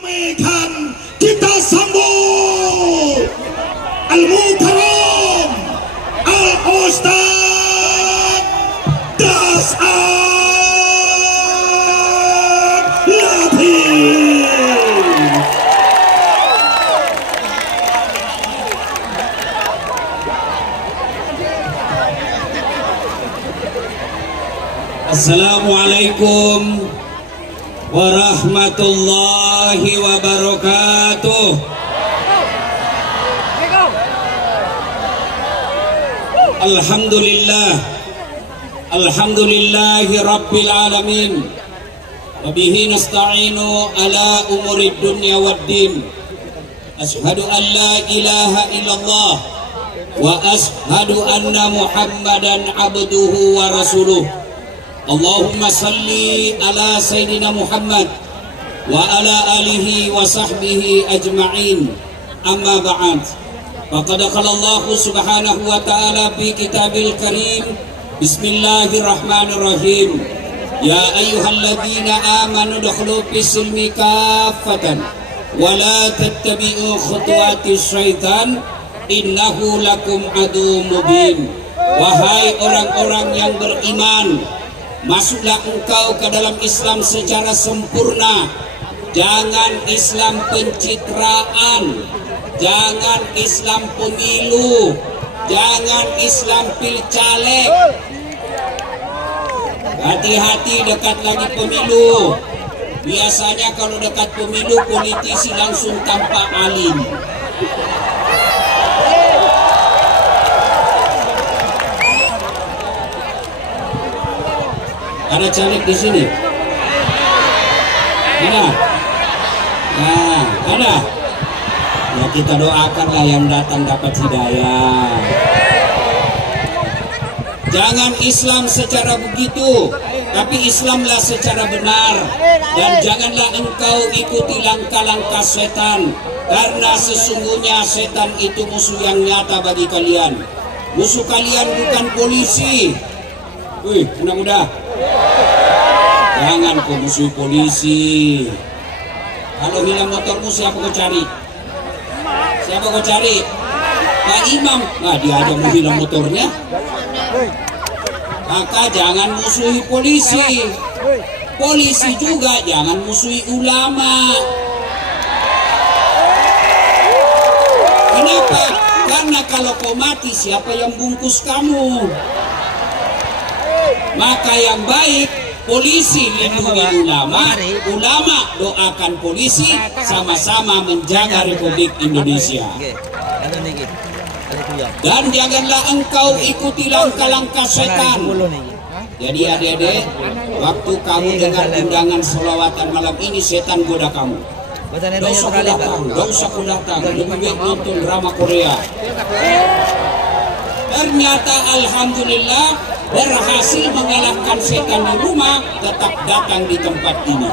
Ramaikan kita sambut Al-Mukarram Al-Ustaz Das'ad Latif. Assalamualaikum warahmatullahi wabarakatuh. Alhamdulillahi rabbil alamin. Wa bihi nasta'inu ala umurid dunya waddin. Ashhadu an la ilaha illallah wa ashhadu anna Muhammadan abduhu wa rasuluh. Allahumma salli ala Sayyidina Muhammad wa ala alihi wa sahbihi ajma'in. Amma ba'd. Faqad qala Allah subhanahu wa ta'ala fi kitabil karim. Bismillahirrahmanirrahim. Ya ayyuhalladzina amanu dukhulu fis silmi kaffatan wa la tattabi'u khutuwatis syaitan innahu lakum adu mubin. Wahai orang-orang yang beriman, masuklah engkau ke dalam Islam secara sempurna. Jangan Islam pencitraan, jangan Islam pemilu, jangan Islam pilcaleg. Hati-hati dekat lagi pemilu. Biasanya kalau dekat pemilu politisi langsung tampak alim. Ada caleg di sini? Ada? Nah, ada. Ya kita doakanlah yang datang dapat hidayah. Jangan Islam secara begitu, tapi Islamlah secara benar. Dan janganlah engkau ikuti langkah-langkah setan, karena sesungguhnya setan itu musuh yang nyata bagi kalian. Musuh kalian bukan polisi. Wih, anak muda, jangan kau musuh polisi. Kalau hilang motormu, siapa kau cari? Siapa kau cari? Pak Imam. Nah, dia aja mau hilang motornya. Maka jangan musuhi polisi. Polisi juga jangan musuhi ulama. Kenapa? Karena kalau kau mati, siapa yang bungkus kamu? Maka yang baik, polisi lindungi ulama, ulama doakan polisi, sama-sama menjaga Republik Indonesia. Dan janganlah engkau ikuti langkah-langkah setan. Jadi adik-adik, waktu kamu dengar undangan selawatan malam ini, setan goda kamu. Gak usah kau datang, lebih baik nonton drama Korea. Ternyata alhamdulillah berhasil mengalahkan setan di rumah, tetap datang di tempat ini.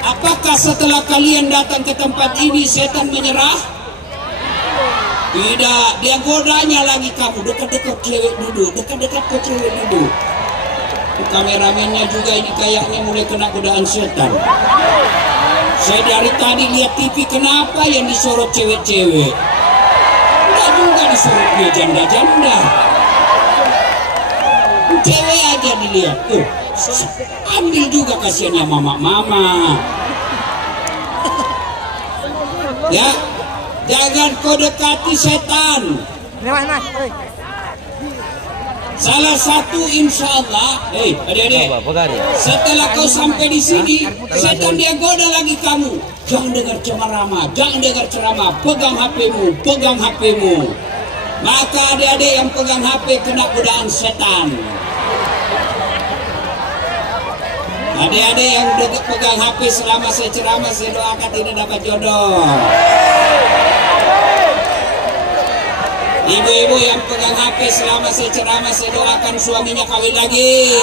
Apakah setelah kalian datang ke tempat ini setan menyerah? Tidak, dia godanya lagi kamu. Dekat-dekat cewek duduk, dekat-dekat ke cewek duduk. Kameramennya juga ini kayaknya mulai kena godaan setan. Saya dari tadi lihat TV, kenapa yang disorot cewek-cewek? Enggak juga disorot dia janda-janda. Cewek aja dilihat. Ambil juga kasihannya mama-mama. Ya, jangan kau dekati setan. Salah satu insya Allah, adik-adik, setelah kau sampai di sini, setan dia goda lagi kamu. Jangan dengar ceramah, pegang HP-mu, Maka adik-adik yang pegang HP kena godaan setan. Adik-adik yang pegang HP selama saya ceramah, saya doakan tidak dapat jodoh. Ibu-ibu yang pegang HP selama saya ceramah, saya doakan suaminya kawin lagi.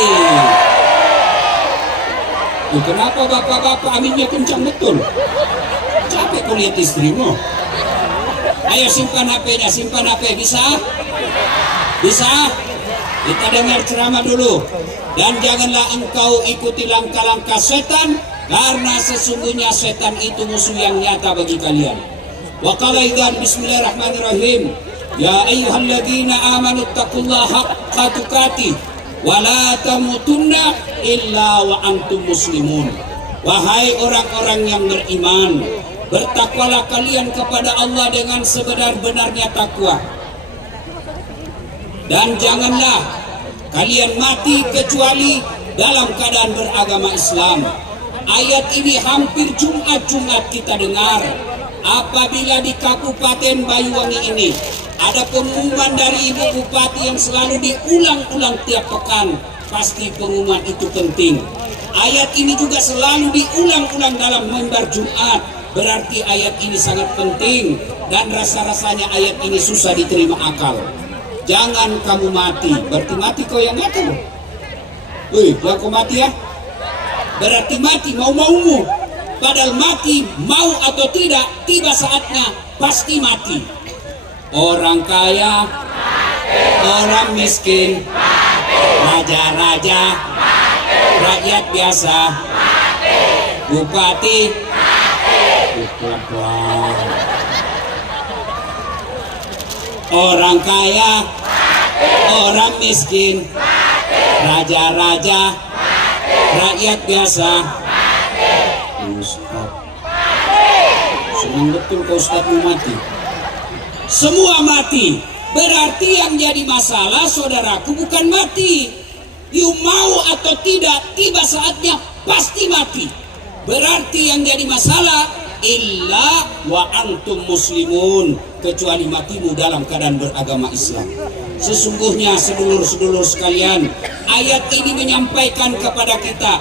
Kenapa bapak-bapak aminnya kencang betul? Capek kau lihat istrimu. Ayo simpan HP-nya, simpan HP. Bisa? Bisa? Kita dengar ceramah dulu. Dan janganlah engkau ikuti langkah-langkah setan, karena sesungguhnya setan itu musuh yang nyata bagi kalian. Wa qala idzan bismillahirrahmanirrahim, ya ayyuhalladzina amanu taqullaha haqqa tuqatih wa la tamutunna illa wa antum muslimun. Wahai orang-orang yang beriman, bertakwalah kalian kepada Allah dengan sebenar-benarnya takwa, dan janganlah kalian mati kecuali dalam keadaan beragama Islam. Ayat ini hampir Jumat-Jumat kita dengar apabila di Kabupaten Banyuwangi ini ada pengumuman dari Ibu Bupati yang selalu diulang-ulang tiap pekan. Pasti pengumuman itu penting. Ayat ini juga selalu diulang-ulang dalam mimbar Jumat. Berarti ayat ini sangat penting, dan rasa-rasanya ayat ini susah diterima akal. Jangan kamu mati, berarti mati kau yang ngatur. Wih, yang kau mati ya? Berarti mati mau-maumu. Padahal mati mau atau tidak, tiba saatnya pasti mati. Orang kaya, orang miskin, raja-raja, rakyat biasa, bupati, orang kaya, orang miskin, raja-raja, rakyat biasa. Ustaz, senang betul kau Ustaz mau mati. Semua mati. Berarti yang jadi masalah saudaraku bukan mati. You mau atau tidak, tiba saatnya pasti mati. Berarti yang jadi masalah illa wa antum muslimun, kecuali matimu dalam keadaan beragama Islam. Sesungguhnya sedulur-sedulur sekalian, ayat ini menyampaikan kepada kita,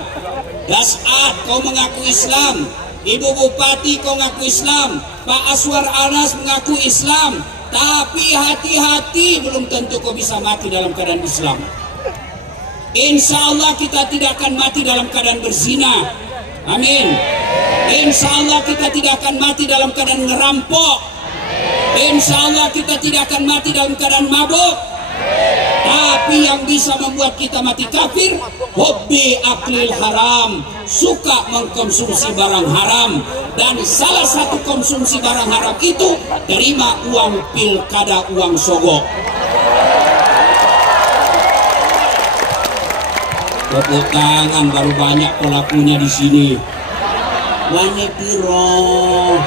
Das'at kau mengaku Islam, Ibu Bupati kau mengaku Islam, Pak Aswar Anas mengaku Islam, tapi hati-hati, belum tentu kau bisa mati dalam keadaan Islam. Insya Allah kita tidak akan mati dalam keadaan berzina. Amin. Insya Allah kita tidak akan mati dalam keadaan ngerampok. Insya Allah kita tidak akan mati dalam keadaan mabuk. Tapi yang bisa membuat kita mati kafir, hobi aklil haram, suka mengkonsumsi barang haram. Dan salah satu konsumsi barang haram itu terima uang pilkada, uang sogok. Tepuk tangan, baru banyak pelakunya di sini. Wani piro.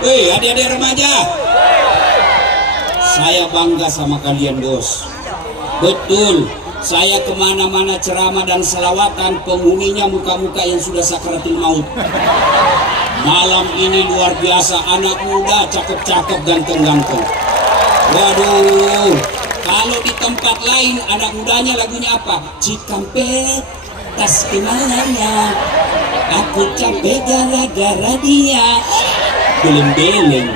Hei adik-adik remaja, saya bangga sama kalian bos. Betul, saya kemana-mana ceramah dan selawatan, penghuninya muka-muka yang sudah sakaratul maut. Malam ini luar biasa, anak muda cakep-cakep, ganteng-ganteng. Waduh, kalau di tempat lain anak mudanya lagunya apa? Cikampek, tas kemalaya, aku capek gara-gara dia. Beleng-beleng.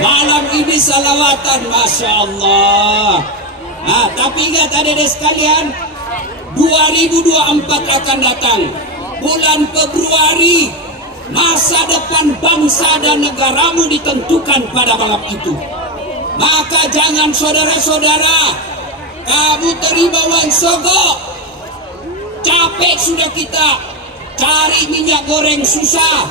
Malam ini salawatan, Masya Allah. Nah, tapi ingat adik-adik sekalian, 2024 akan datang. Bulan Februari, masa depan bangsa dan negaramu ditentukan pada malam itu. Maka jangan saudara-saudara, kamu terima uang sogok. Capek sudah kita cari minyak goreng susah.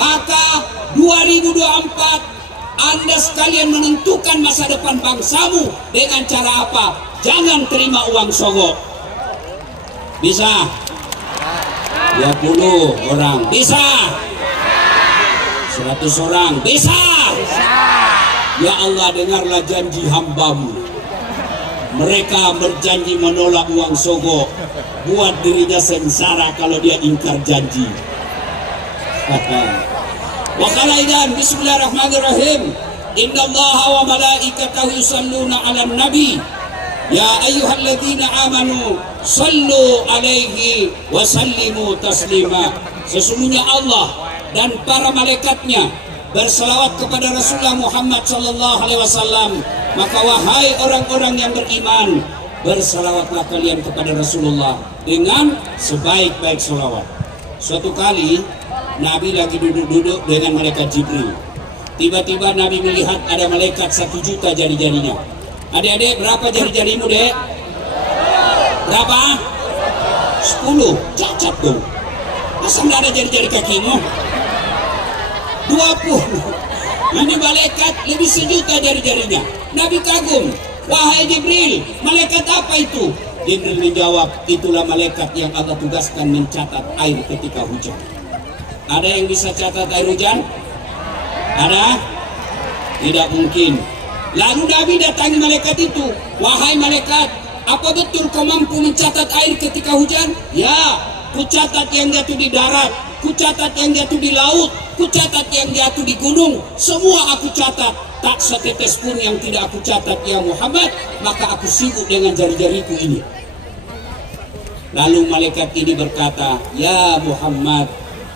Maka 2024 Anda sekalian menentukan masa depan bangsamu dengan cara apa? Jangan terima uang sogok. Bisa? 20 orang bisa? 100 orang bisa? Ya Allah, dengarlah janji hambamu. Mereka berjanji menolak uang sogok, buat dirinya sengsara kalau dia ingkar janji. Wa qala idzan bismillahirrahmanirrahim, innallaha wa malaikatahu yusalluna 'alan nabi ya ayyuhalladzina amanu sallu alaihi wa sallimu taslima. Sesungguhnya Allah dan para malaikatnya berselawat kepada Rasulullah Muhammad sallallahu alaihi wasallam. Maka wahai orang-orang yang beriman, berselawatlah kalian kepada Rasulullah dengan sebaik-baik selawat. Suatu kali Nabi lagi duduk-duduk dengan malaikat Jibril. Tiba-tiba Nabi melihat ada malaikat 1 juta jari-jarinya. Adik-adik, berapa jari-jarimu, dek? Berapa? 10. Cacat dong. Masa nggak ada jari-jari kakimu? 20. Ini malaikat lebih sejuta jari-jarinya. Nabi kagum, wahai Jibril, malaikat apa itu? Jibril menjawab, itulah malaikat yang Allah tugaskan mencatat air ketika hujan. Ada yang bisa catat air hujan? Ada? Tidak mungkin. Lalu Nabi datangi malaikat itu, wahai malaikat, apa betul kau mampu mencatat air ketika hujan? Ya, kucatat yang jatuh di darat, kucatat yang jatuh di laut, kucatat yang jatuh di gunung, semua aku catat. Tak setetes pun yang tidak aku catat ya Muhammad, maka aku sibuk dengan jari-jariku ini. Lalu malaikat ini berkata, ya Muhammad,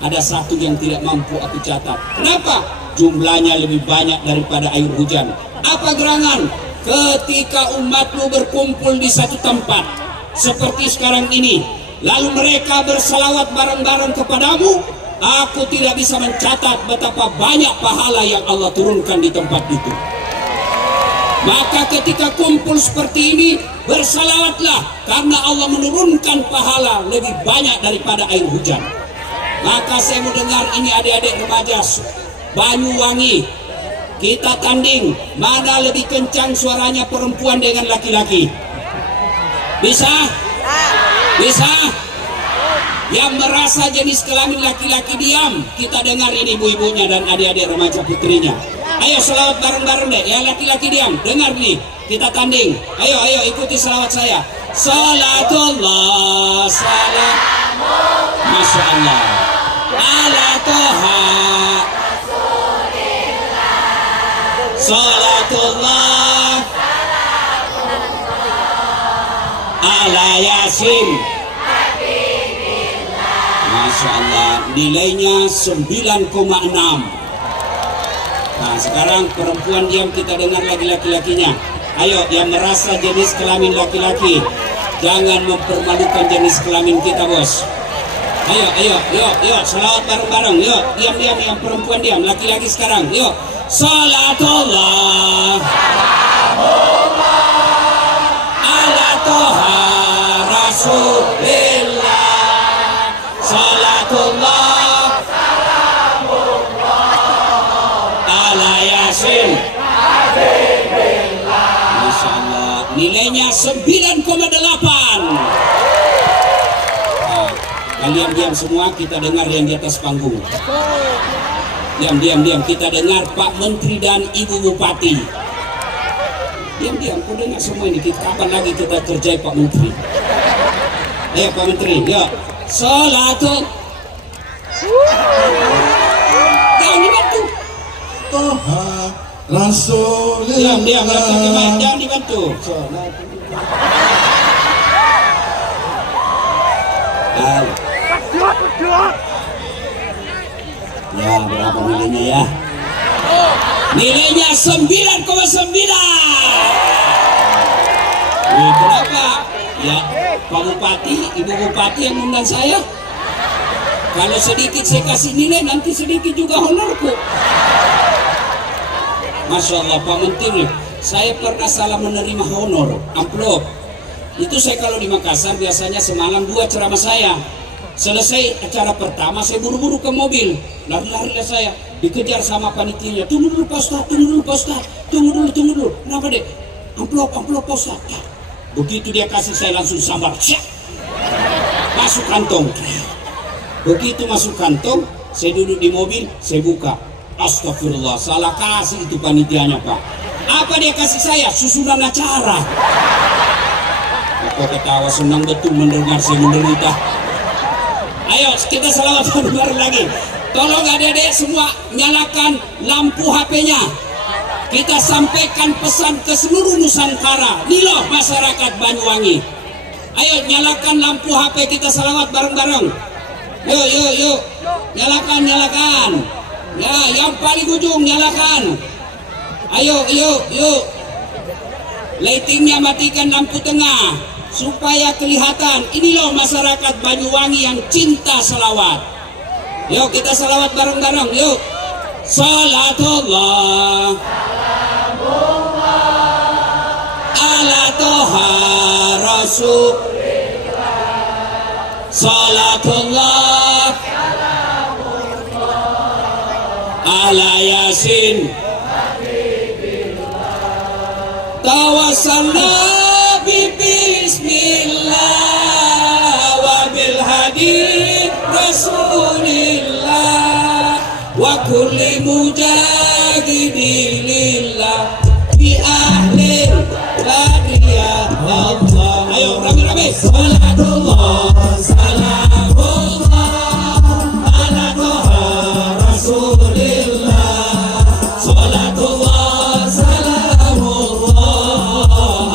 ada satu yang tidak mampu aku catat. Kenapa? Jumlahnya lebih banyak daripada air hujan. Apa gerangan? Ketika umatmu berkumpul di satu tempat seperti sekarang ini, lalu mereka bersalawat bareng-bareng kepadamu, aku tidak bisa mencatat betapa banyak pahala yang Allah turunkan di tempat itu. Maka ketika kumpul seperti ini, bersalawatlah karena Allah menurunkan pahala lebih banyak daripada air hujan. Maka saya mau dengar ini adik-adik remaja Banyuwangi, kita tanding mana lebih kencang suaranya perempuan dengan laki-laki. Bisa? Bisa? Yang merasa jenis kelamin laki-laki diam, kita dengar ini ibu-ibunya dan adik-adik remaja putrinya. Ayo selawat bareng-bareng deh, yang laki-laki diam, dengar nih, kita tanding. Ayo ikuti selawat saya. Salatullah, salam, Masya Allah, ala Toha, salatullah, ala Yasin. Masya Allah, nilainya 9,6. Nah sekarang perempuan diam, kita dengar lagi laki-lakinya. Ayo yang merasa jenis kelamin laki-laki, jangan mempermalukan jenis kelamin kita bos. Ayo, salawat bareng-bareng. Yuk, diam yang perempuan diam, laki-laki sekarang. Yuk, salatullah, ala Toha Rasulillah, salatullah, ala Yasin. Masya Allah, nilainya 9,8. Nah, kalian diam semua, kita dengar yang di atas panggung. Diam, kita dengar Pak Menteri dan Ibu Bupati. Diam, kau dengar semua ini. Kapan lagi kita kerjai Pak Menteri? Ayo Pak Menteri, yuk. Salatul. Jangan dibantu. Toha Rasulillah. Diam, jangan dibantu. Ya, berapa nilainya ya? Nilainya 9,9. Kenapa? Ya, Pak Bupati, Ibu Bupati yang undang saya. Kalau sedikit saya kasih nilai, nanti sedikit juga honorku. Masya Allah, Pak Menteri, saya pernah salah menerima honor, amplop. Itu saya kalau di Makassar biasanya semalam 2 ceramah saya. Selesai acara pertama, saya buru-buru ke mobil. Lari-larilah saya, dikejar sama panitianya. Tunggu dulu Pak Ustaz, tunggu dulu. Kenapa dek? Amplop Pak Ustaz. Ya. Begitu dia kasih, saya langsung sambar. Syak. Masuk kantong. Begitu masuk kantong, saya duduk di mobil, saya buka. Astagfirullah, salah kasih itu panitianya Pak. Apa dia kasih saya? Susunan acara. Kok ketawa, senang betul mendengar saya menderita. Ayo kita selawat bareng lagi. Tolong adik-adik semua nyalakan lampu HP-nya. Kita sampaikan pesan ke seluruh Nusantara. Nih loh masyarakat Banyuwangi. Ayo nyalakan lampu HP, kita selawat bareng-bareng. Yuk. Nyalakan. Ya, yang paling ujung nyalakan. Ayo. Lightingnya matikan lampu tengah supaya kelihatan. Ini loh masyarakat Banyuwangi yang cinta selawat. Yuk kita selawat bareng-bareng. Yuk. Salatullah, ala Toha Rasulillah, salatullah, ala yasin tawassalna bi bismillah wa bil hadi rasulillah wa kulli mujahidin lillah bi ahli radiyah Allah. Ayo rame-rame. Salatullah salamullah ala toha rasulillah. Salatullah salamullah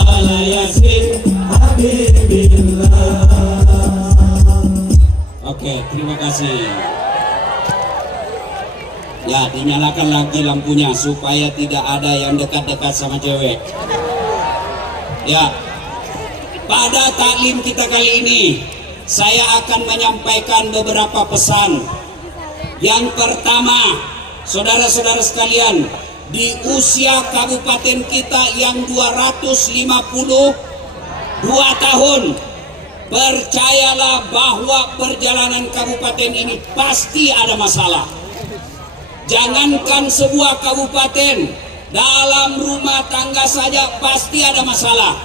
ala yasin habibillah. Oke, terima kasih. Ya, dinyalakan lagi lampunya supaya tidak ada yang dekat-dekat sama cewek. Ya, pada taklim kita kali ini saya akan menyampaikan beberapa pesan. Yang pertama, saudara-saudara sekalian, di usia kabupaten kita yang 252 tahun, percayalah bahwa perjalanan kabupaten ini pasti ada masalah. Jangankan sebuah kabupaten, dalam rumah tangga saja pasti ada masalah.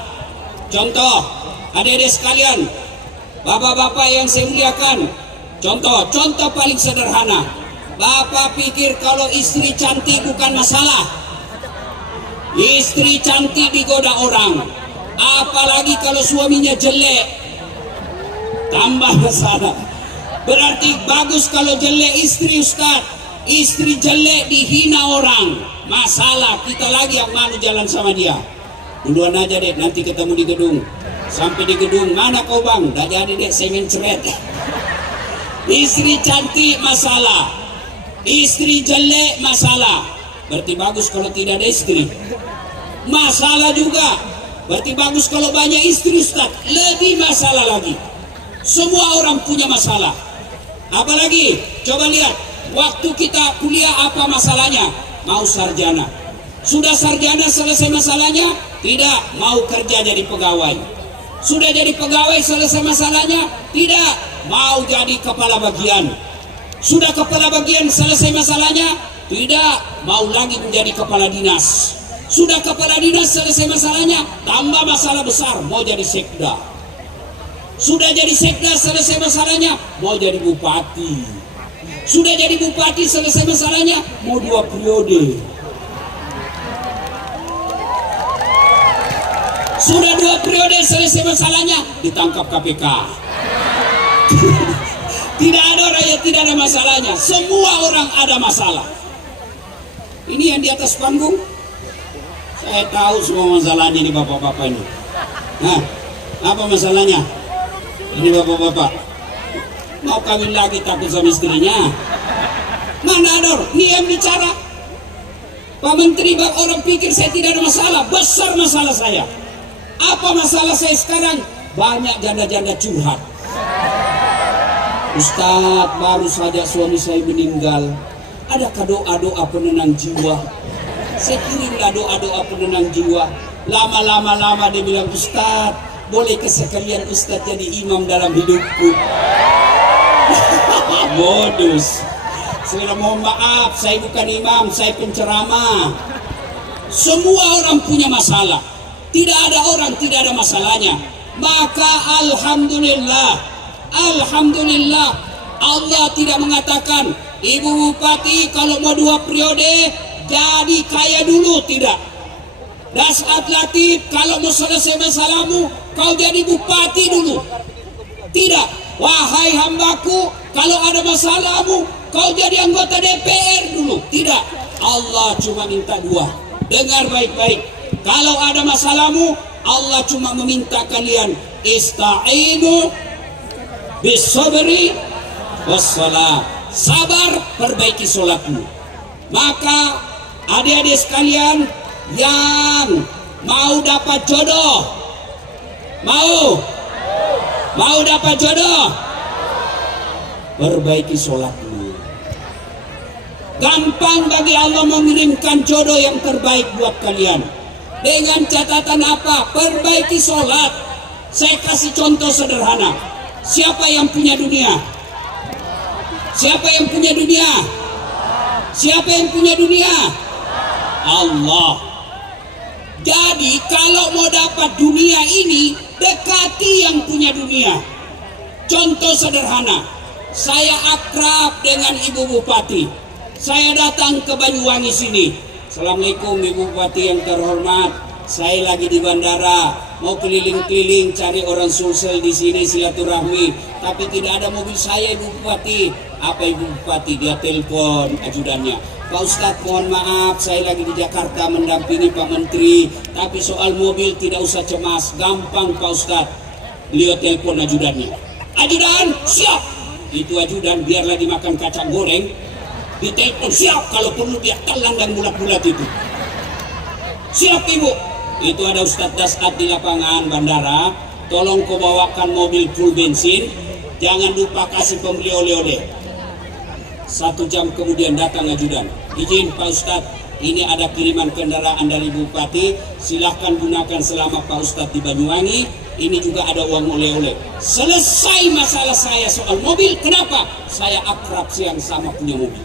Contoh, adik-adik sekalian, bapak-bapak yang saya muliakan, contoh paling sederhana. Bapak pikir kalau istri cantik bukan masalah. Istri cantik digoda orang, apalagi kalau suaminya jelek, tambah masalah. Berarti bagus kalau jelek istri, Ustaz. Istri jelek dihina orang, masalah. Kita lagi yang malu jalan sama dia. Duluan aja deh, nanti ketemu di gedung. Sampai di gedung, mana kau bang? Dah jadi deh, saya mencret. Istri cantik masalah, istri jelek masalah. Berarti bagus kalau tidak ada istri. Masalah juga. Berarti bagus kalau banyak istri, Ustaz. Lebih masalah lagi. Semua orang punya masalah. Apalagi, coba lihat. Waktu kita kuliah apa masalahnya? Mau sarjana. Sudah sarjana selesai masalahnya? Tidak, mau kerja jadi pegawai. Sudah jadi pegawai selesai masalahnya? Tidak, mau jadi kepala bagian. Sudah kepala bagian selesai masalahnya? Tidak, mau lagi menjadi kepala dinas. Sudah kepala dinas selesai masalahnya? Tambah masalah besar, mau jadi sekda. Sudah jadi sekda selesai masalahnya? Mau jadi bupati. Sudah jadi bupati selesai masalahnya, mau 2 periode. Sudah 2 periode selesai masalahnya, ditangkap KPK. Tidak ada orang yang tidak ada masalahnya. Semua orang ada masalah. Ini yang di atas panggung, saya tahu semua masalahnya ini bapak-bapak ini. Nah, apa masalahnya? Ini bapak-bapak mau kawin lagi takut sama istrinya. Mana ada orang? Ini yang bicara Pak Menteri. Orang pikir saya tidak ada masalah. Besar masalah saya. Apa masalah saya sekarang? Banyak janda-janda curhat. Ustadz, baru saja suami saya meninggal. Adakah doa-doa penenang jiwa? Saya kirimlah doa-doa penenang jiwa. Lama-lama dia bilang, Ustadz, boleh sekalian Ustadz jadi imam dalam hidupku? Modus. Saya mohon maaf, saya bukan imam, saya penceramah. Semua orang punya masalah. Tidak ada orang tidak ada masalahnya. Maka alhamdulillah, Allah tidak mengatakan Ibu Bupati kalau mau 2 periode jadi kaya dulu, tidak. Dasat Latif kalau mau selesai masalahmu kau jadi bupati dulu, tidak. Wahai hambaku, kalau ada masalahmu, kau jadi anggota DPR dulu. Tidak. Allah cuma minta 2. Dengar baik-baik. Kalau ada masalahmu, Allah cuma meminta kalian ista'inu bis-sabri was-salat. Sabar, perbaiki sholatmu. Maka adik-adik sekalian yang mau dapat jodoh, mau dapat jodoh, perbaiki sholatmu. Gampang bagi Allah mengirimkan jodoh yang terbaik buat kalian. Dengan catatan apa? Perbaiki sholat. Saya kasih contoh sederhana. Siapa yang punya dunia? Siapa yang punya dunia? Siapa yang punya dunia? Allah. Jadi kalau mau dapat dunia ini, dekati yang punya dunia. Contoh sederhana, saya akrab dengan Ibu Bupati. Saya datang ke Banyuwangi sini. Assalamualaikum Ibu Bupati yang terhormat. Saya lagi di bandara, mau keliling-keliling cari orang Sulsel di sini silaturahmi. Tapi tidak ada mobil saya Ibu Bupati. Apa Ibu Bupati? Dia telepon ajudannya. Pak Ustadz mohon maaf, saya lagi di Jakarta mendampingi Pak Menteri. Tapi soal mobil tidak usah cemas, gampang Pak Ustadz. Beliau telepon ajudannya. Ajudan, siap. Itu ajudan biarlah dimakan kacang goreng. Ditelepon, siap. Kalau perlu dia telan dan bulat-bulat itu. Siap Ibu. Itu ada Ustadz Dasat di lapangan bandara. Tolong kau bawakan mobil full bensin. Jangan lupa kasih pembeli oleh-oleh. 1 jam kemudian datang ajudan. Izin Pak Ustadz, ini ada kiriman kendaraan dari Bupati. Silahkan gunakan selama Pak Ustadz di Banyuwangi. Ini juga ada uang oleh-oleh. Selesai masalah saya soal mobil. Kenapa? Saya akrab yang sama punya mobil.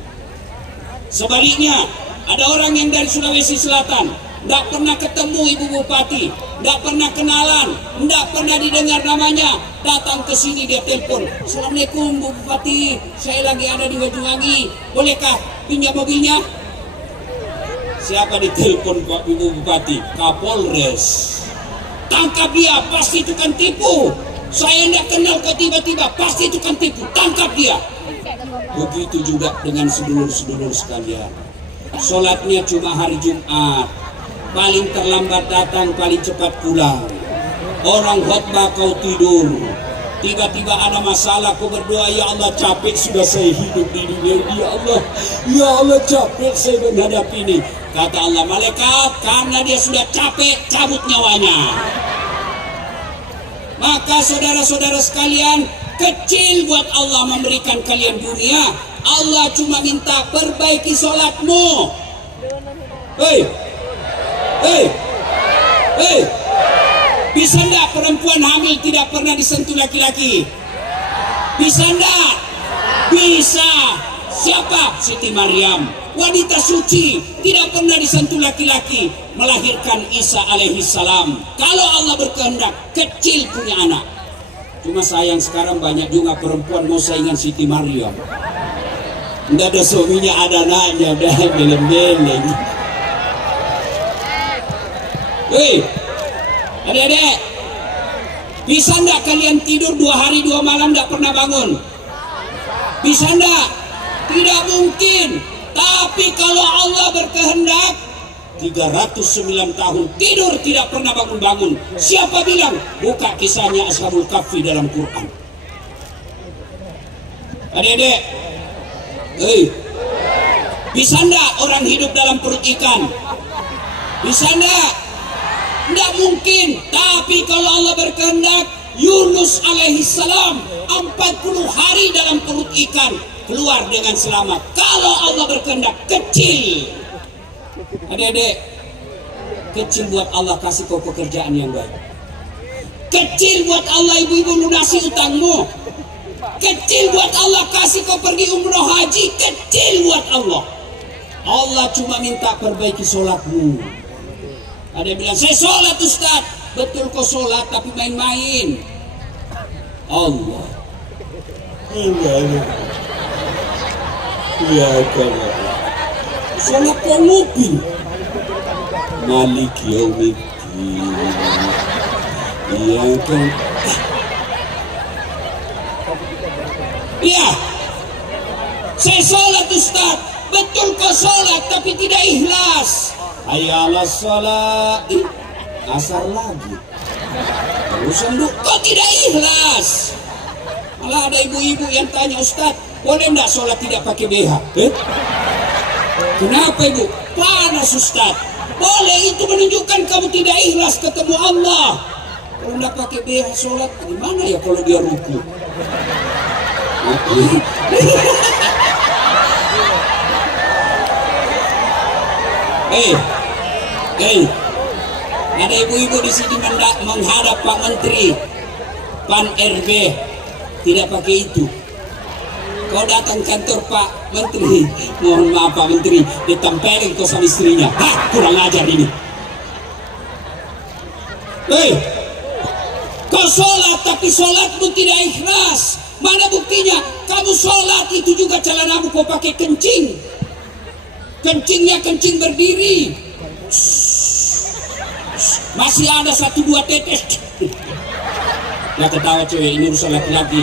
Sebaliknya, ada orang yang dari Sulawesi Selatan, tidak pernah ketemu Ibu Bupati, tidak pernah kenalan, tidak pernah didengar namanya. Datang ke sini dia telepon, Assalamualaikum Bu Bupati, saya lagi ada di Banyuwangi, bolehkah pinjam mobilnya? Siapa ditelepon Pak Ibu Bupati? Kapolres. Tangkap dia, pasti tukang tipu. Saya tidak kenal kok tiba-tiba, pasti tukang tipu. Tangkap dia. Begitu juga dengan sedulur-sedulur sekalian. Sholatnya cuma hari Jumat. Paling terlambat datang, paling cepat pulang. Orang khotbah kau tidur. Tiba-tiba ada masalah, kau berdoa, ya Allah capek sudah saya hidup di dunia ini, ya Allah capek saya menghadapi ini. Kata Allah, malaikat, karena dia sudah capek, cabut nyawanya. Maka saudara-saudara sekalian, kecil buat Allah memberikan kalian dunia. Allah cuma minta perbaiki sholatmu. Hei, hei, hei. Bisa enggak perempuan hamil tidak pernah disentuh laki-laki? Bisa enggak? Bisa. Siapa? Siti Maryam, wanita suci, tidak pernah disentuh laki-laki, melahirkan Isa alaihi salam. Kalau Allah berkehendak, kecil punya anak. Cuma sayang sekarang banyak juga perempuan mau saingan Siti Maryam. Enggak ada suaminya, ada anaknya, udah beleng-beleng. Hei, adik-adik, bisa enggak kalian tidur 2 hari 2 malam enggak pernah bangun? Bisa enggak? Tidak mungkin. Tapi kalau Allah berkehendak, 309 tahun tidur tidak pernah bangun-bangun. Siapa bilang? Buka kisahnya Ashabul Kahfi dalam Quran. Adik-adik, bisa enggak orang hidup dalam perut ikan? Bisa enggak? Tidak mungkin. Tapi kalau Allah berkehendak, Yunus alaihi salam 40 hari dalam perut ikan keluar dengan selamat. Kalau Allah berkehendak, kecil. Adik-adik, kecil buat Allah kasih kau pekerjaan yang baik. Kecil buat Allah ibu-ibu lunasi utangmu. Kecil buat Allah kasih kau pergi umroh haji. Kecil buat Allah. Allah cuma minta perbaiki sholatmu. Ada yang bilang, saya sholat Ustaz. Betul kau sholat tapi main-main. Allah. Ya Allah. Sholat kau ngopi. Malik yaumiddin. Iya kan. Iya. Saya sholat Ustaz. Betul kau sholat tapi tidak ikhlas. Ayalah sholat. Asar lagi. Urusan kau tidak ikhlas. Malah ada ibu-ibu yang tanya, Ustaz, boleh enggak sholat tidak pakai BH? Kenapa ibu? Panas Ustaz. Boleh, itu menunjukkan kamu tidak ikhlas ketemu Allah. Kalau enggak pakai BH sholat, gimana ya kalau dia ruku? Ada ibu-ibu di sini menghadap Pak Menteri, Pan RB, tidak pakai itu. Kau datang kantor Pak Menteri, mohon maaf Pak Menteri, ditempelin kau sama istrinya. Hah, kurang ajar ini. Hei, kau sholat tapi sholatmu tidak ikhlas. Mana buktinya? Kamu sholat itu juga celanamu kau pakai kencing. Kencingnya kencing berdiri. Masih ada 1-2 tetes. Ya ketawa cewek, ini urusan laki-laki.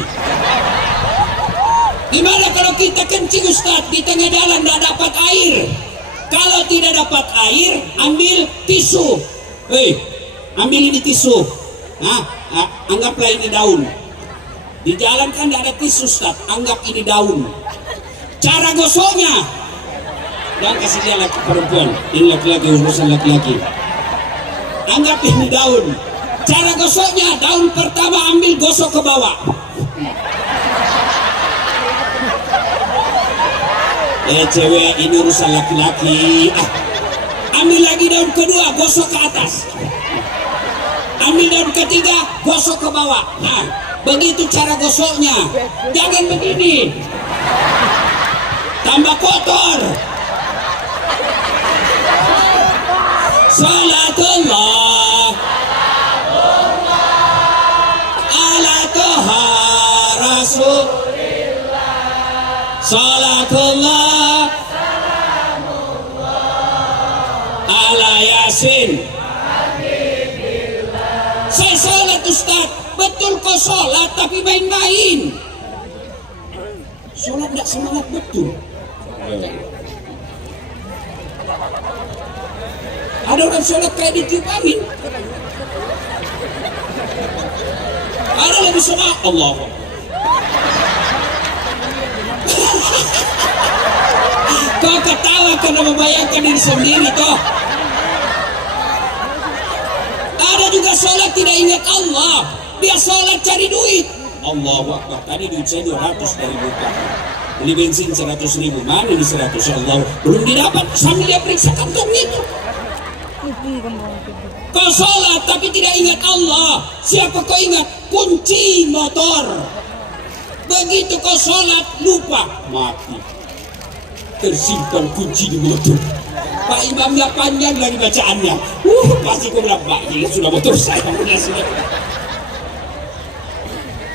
Gimana kalau kita kencing Ustaz di tengah jalan tidak dapat air? Kalau tidak dapat air, ambil tisu. Hei, ambil ini tisu. Nah, anggaplah ini daun. Di jalan kan tidak ada tisu Ustaz, anggap ini daun. Cara gosoknya, jangan kasih dia laki perempuan. Ini laki-laki, urusan laki-laki. Anggap ini daun. Cara gosoknya, daun pertama ambil gosok ke bawah. Cewek, ini urusan laki-laki. Ambil lagi daun kedua, gosok ke atas. Ambil daun ketiga, gosok ke bawah. Nah, begitu cara gosoknya. Jangan begini. Tambah kotor. Salatullah ala Toha Rasulillah. Salatullah ala Yasin. Saya sholat Ustaz, betul kau sholat tapi main-main. Sholat tidak semangat betul. Ada orang sholat kayak ditiup angin. Ada lebih semangat. Allah. Kau ketawa karena membayangkan diri sendiri toh. Ada juga sholat tidak ingat Allah. Dia sholat cari duit. Allahu Akbar. Tadi duit saya 200 dari buka. Beli bensin 100.000. Mana di 100 Allah? Belum didapat sambil dia periksa kantong itu. Kau sholat tapi tidak ingat Allah. Siapa kau ingat? Kunci motor. Begitu kau sholat lupa, mati. Tersimpan kunci di motor. Pak imamnya panjang dari bacaannya. Pasti kau bilang, Pak, ini sudah motor saya. Sudah.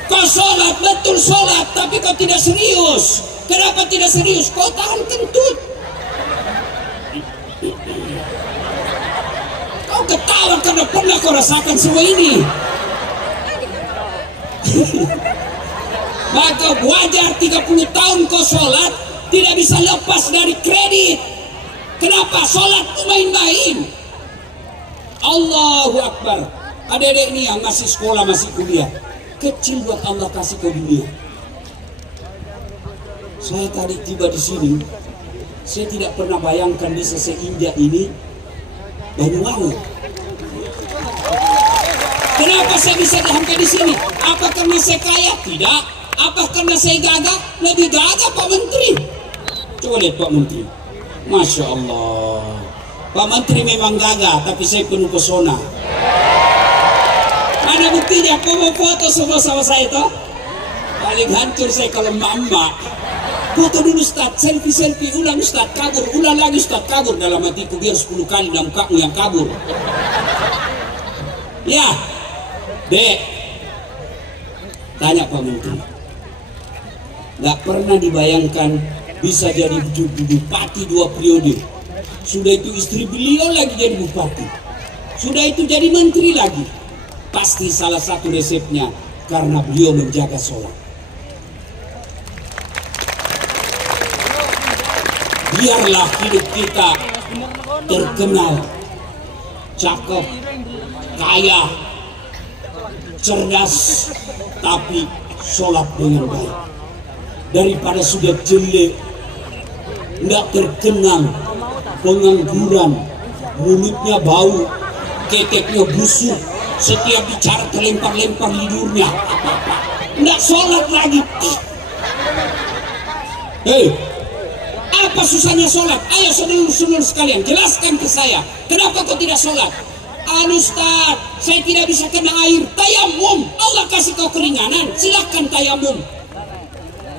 Kau sholat, betul sholat, tapi kau tidak serius. Kenapa tidak serius? Kau tahan kentut. Kau ketawa karena pernah kau rasakan semua ini. Maka wajar 30 tahun kau sholat tidak bisa lepas dari kredit. Kenapa? Sholat main-main. Allahu Akbar. Adik-adik ini yang masih sekolah, masih kuliah, kecil buat Allah kasih ke dunia. Saya tadi tiba di sini, saya tidak pernah bayangkan bisa seinjak ini Banyuwangi. Kenapa saya bisa sampai di sini? Apa karena saya kaya? Tidak. Apa karena saya gagah? Lebih gagah Pak Menteri. Coba lihat Pak Menteri. Masya Allah. Pak Menteri memang gagah, tapi saya penuh pesona. Mana buktinya? Kau mau foto semua sama saya toh? Paling hancur saya kalau mama. Foto dulu Ustaz, selfie, ulang Ustaz, kabur, ulang lagi Ustaz, kabur. Dalam hatiku biar 10 kali dalam kamu yang kabur. Ya, Dek, tanya Pak Menteri. Gak pernah dibayangkan bisa jadi bupati 2 periode. Sudah itu istri beliau lagi jadi bupati. Sudah itu jadi menteri lagi. Pasti salah satu resepnya karena beliau menjaga sholat. Biarlah hidup kita terkenal, cakep, kaya, cerdas, tapi sholat dengan baik. Daripada sudah jelek, tidak terkenal, pengangguran, mulutnya bau, keteknya busuk, setiap bicara terlempar-lempar lidurnya, tidak sholat lagi. Hei, apa susahnya sholat? Ayo saudara-saudara sekalian, jelaskan ke saya, kenapa kau tidak sholat? Ustaz, saya tidak bisa kena air. Tayamum, Allah kasih kau keringanan, silahkan tayamum.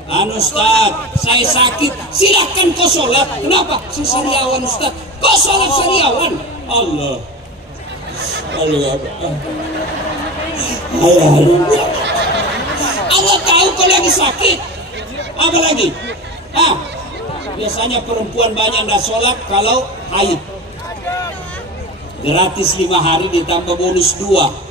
Anu Ustaz, saya sakit, silakan kau sholat. Kenapa? Saya sariawan Ustaz. Kau sholat sariawan. Allah. Allah tahu kau lagi sakit. Apa lagi? Biasanya perempuan banyak ndak sholat kalau haid. Gratis 5 hari ditambah bonus 2.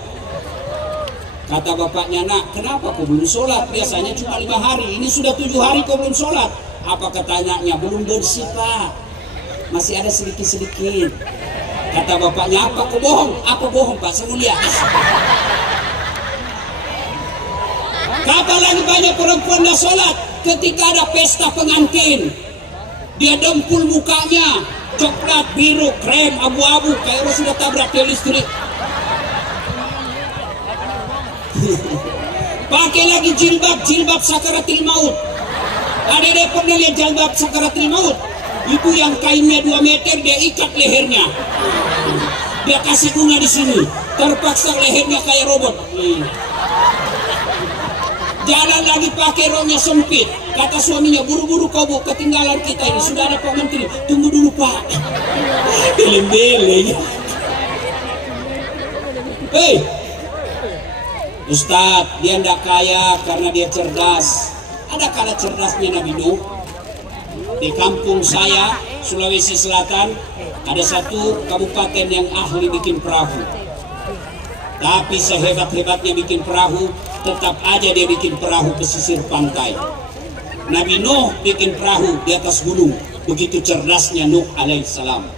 Kata bapaknya, nak, kenapa kau belum sholat? Biasanya cuma 5 hari, ini sudah 7 hari kau belum sholat. Apa katanya? Belum bersih pak, masih ada sedikit-sedikit. Kata bapaknya, apa kau bohong? Apa bohong pak? Saya mau lihat. Kapan lagi banyak perempuan dah sholat? Ketika ada pesta pengantin, dia dempul mukanya, coklat, biru, krem, abu-abu, kayak orang sudah tabrak tiang listrik. Pakai lagi jilbab sakaratil maut. Ada pernah lihat jilbab sakaratil maut? Itu yang kainnya 2 meter, dia ikat lehernya, dia kasih bunga di sini, terpaksa lehernya kayak robot. Jalan lagi pakai roknya sempit. Kata suaminya, buru-buru kau bu, ketinggalan kita ini, sudah ada Pak Menteri. Tunggu dulu pak. Beleng-beleng. Hei Ustadz, dia tidak kaya karena dia cerdas. Ada kala cerdasnya Nabi Nuh. Di kampung saya, Sulawesi Selatan, ada satu kabupaten yang ahli bikin perahu. Tapi sehebat-hebatnya bikin perahu, tetap aja dia bikin perahu pesisir pantai. Nabi Nuh bikin perahu di atas gunung. Begitu cerdasnya Nuh alaihissalam.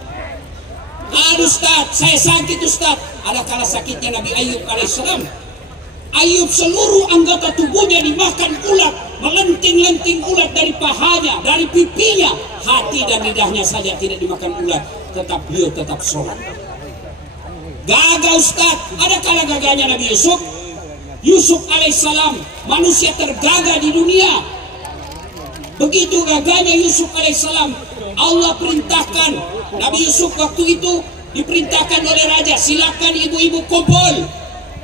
Aduh Ustadz, saya sakit Ustadz. Ada kala sakitnya Nabi Ayub alaihissalam. Ayub seluruh anggota tubuhnya dimakan ulat, melenting-lenting ulat dari pahanya, dari pipinya, hati dan lidahnya saja tidak dimakan ulat, tetap beliau tetap sholat. Gagah Ustaz, ada kala gagahnya Nabi Yusuf alaihissalam, manusia tergagah di dunia. Begitu gagahnya Yusuf alaihissalam, Allah perintahkan Nabi Yusuf waktu itu diperintahkan oleh raja, silakan ibu-ibu kumpul,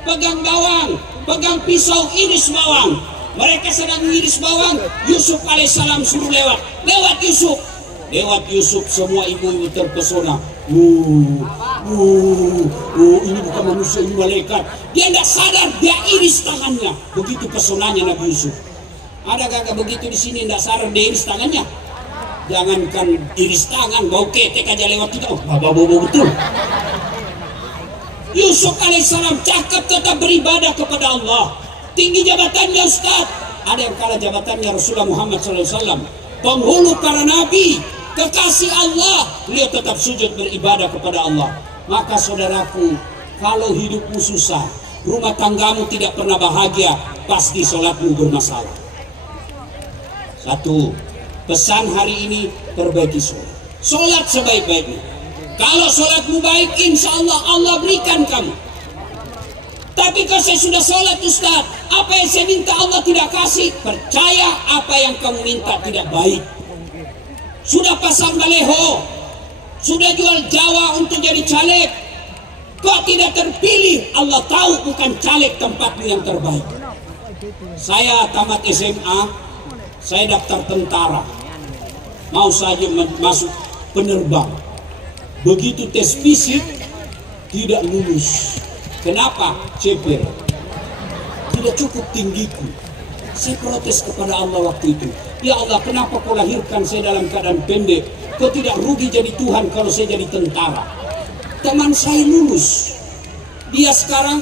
pegang bawang, pegang pisau, iris bawang. Mereka sedang iris bawang, Yusuf alaihissalam suruh lewat Yusuf. Lewat Yusuf, semua ibu-ibu terpesona. Ini bukan manusia, ini malaikat. Dia tidak sadar, dia iris tangannya. Begitu pesonanya Nabi Yusuf. Ada gagah begitu di sini tidak sadar dia iris tangannya? Jangankan iris tangan, bau ketek aja lewat kita. Bau betul. Yusuf alaihissalam cakap tetap beribadah kepada Allah. Tinggi jabatannya Ustaz. Ada yang kalah jabatannya Rasulullah Muhammad SAW. Penghulu para nabi, kekasih Allah. Beliau tetap sujud beribadah kepada Allah. Maka saudaraku, kalau hidupmu susah, rumah tanggamu tidak pernah bahagia, pasti sholatmu bermasalah. Satu, pesan hari ini, perbaiki sholat. Sholat sebaik-baiknya. Kalau sholatmu baik, insya Allah Allah berikan kamu. Tapi kalau saya sudah sholat Ustaz, apa yang saya minta Allah tidak kasih, percaya apa yang kamu minta tidak baik. Sudah pasang baleho, sudah jual Jawa untuk jadi caleg, kok tidak terpilih? Allah tahu bukan caleg tempatmu yang terbaik. Saya tamat SMA, saya daftar tentara, mau saja masuk penerbang. Begitu tes fisik tidak lulus. Kenapa? Ceper. Tidak cukup tinggiku. Saya protes kepada Allah waktu itu. Ya Allah, kenapa kau lahirkan saya dalam keadaan pendek? Kau tidak rugi jadi Tuhan kalau saya jadi tentara. Teman saya lulus. Dia sekarang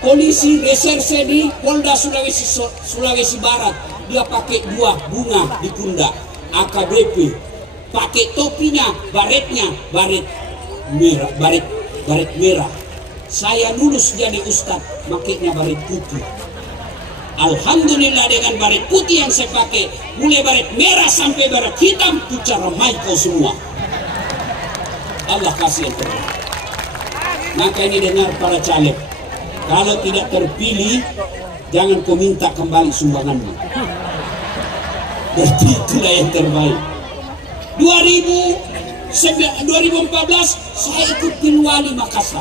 polisi reserse di Polda Sulawesi Barat. Dia pakai 2 bunga di pundak, AKBP. Pakai topinya, baretnya, baret merah. Saya lulus jadi ustaz, makainya baret putih. Alhamdulillah dengan baret putih yang saya pakai, mulai baret merah sampai baret hitam, pucat ramai kau semua. Allah kasih yang terbaik. Maka ini dengar para caleg, kalau tidak terpilih, jangan kau minta kembali sumbanganmu. Berarti itulah yang terbaik. 2014 saya ikut Pilwali Makassar,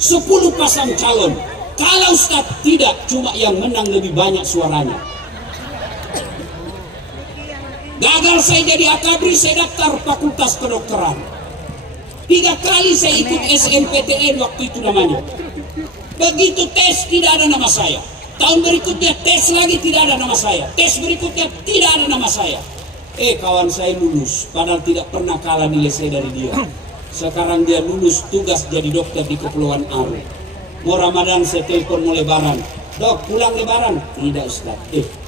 10 pasang calon. Kalau Ustaz tidak, cuma yang menang lebih banyak suaranya. Gagal saya jadi akabri, saya daftar fakultas kedokteran. 3 kali saya ikut SNPTN waktu itu namanya. Begitu tes tidak ada nama saya. Tahun berikutnya tes lagi tidak ada nama saya. Tes berikutnya tidak ada nama saya. Kawan saya lulus, padahal tidak pernah kalah nilai saya dari dia. Sekarang dia lulus tugas jadi dokter di Kepulauan Aru. Mau Ramadan saya telepon mau lebaran. Dok, pulang lebaran? Tidak Ustaz.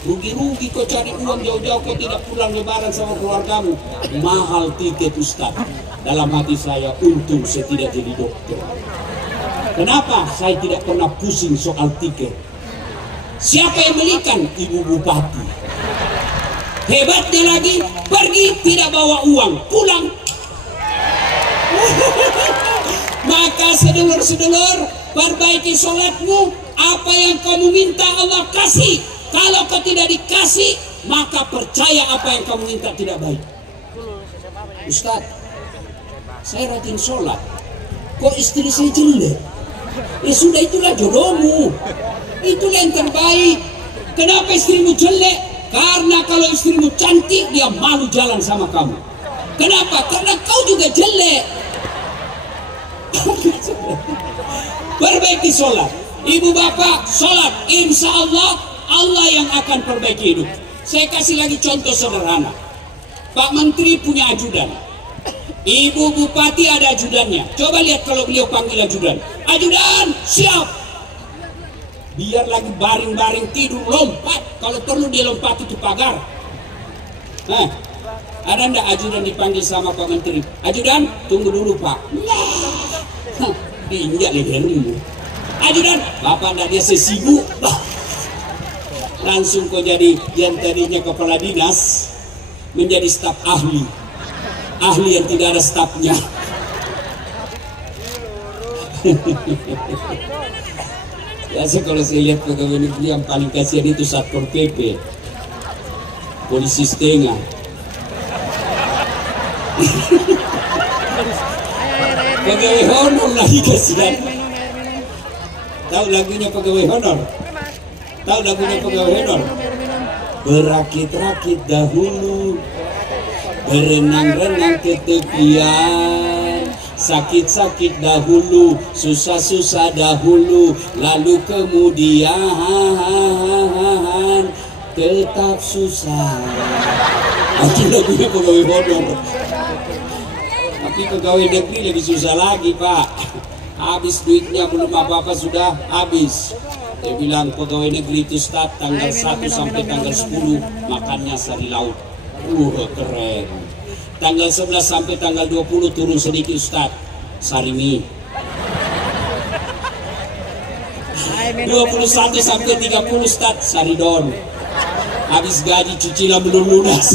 Rugi-rugi kau cari uang jauh-jauh, kau tidak pulang lebaran sama keluargamu. Mahal tiket Ustaz. Dalam hati saya, untung saya tidak jadi dokter. Kenapa? Saya tidak pernah pusing soal tiket. Siapa yang belikan? Ibu Bupati. Hebatnya lagi, pergi tidak bawa uang, pulang. Maka sedulur-sedulur, perbaiki sholatmu. Apa yang kamu minta Allah kasih. Kalau kau tidak dikasih, maka percaya apa yang kamu minta tidak baik. Ustaz, saya rajin sholat, kok istri saya jelek? Ya sudah, itulah jodohmu, itulah yang terbaik. Kenapa istrimu jelek? Karena kalau istrimu cantik, dia malu jalan sama kamu. Kenapa? Karena kau juga jelek. Perbaiki sholat. Ibu bapak sholat, insya Allah Allah yang akan perbaiki hidup. Saya kasih lagi contoh sederhana. Pak Menteri punya ajudan, Ibu Bupati ada ajudannya. Coba lihat kalau beliau panggil ajudan, ajudan siap. Biar lagi baring-baring tidur, lompat. Kalau perlu dia lompat itu pagar. Nah, ada ndak ajudan dipanggil sama Pak Menteri? Ajudan, tunggu dulu Pak. Diinjak lehermu. Ajudan, Bapak ndak dia sesibuk. Langsung kau jadi yang tadinya kepala dinas menjadi staf ahli. Ahli yang tidak ada stafnya. Biasa kalau saya lihat pegawai negeri yang paling kasihan itu Satpol PP, polisi setengah. Pegawai honor lagi kasihan. Tahu lagunya pegawai honor? Tahu lagunya pegawai honor? Berakit-rakit dahulu, berenang-renang ke tepian, sakit-sakit dahulu, susah-susah dahulu, lalu kemudian tetap susah. Itu lagunya pegawai honor. Tapi pegawai negeri lebih susah lagi Pak. Habis duitnya belum apa-apa sudah habis. Dia bilang pegawai negeri itu start tanggal 1 sampai tanggal 10 makannya sari laut. Keren. Tanggal 11 sampai tanggal 20 turun sedikit Ustaz, sari mie. 21 sampai 30 Ustaz, sari don. Habis gaji cicilan belum lunas.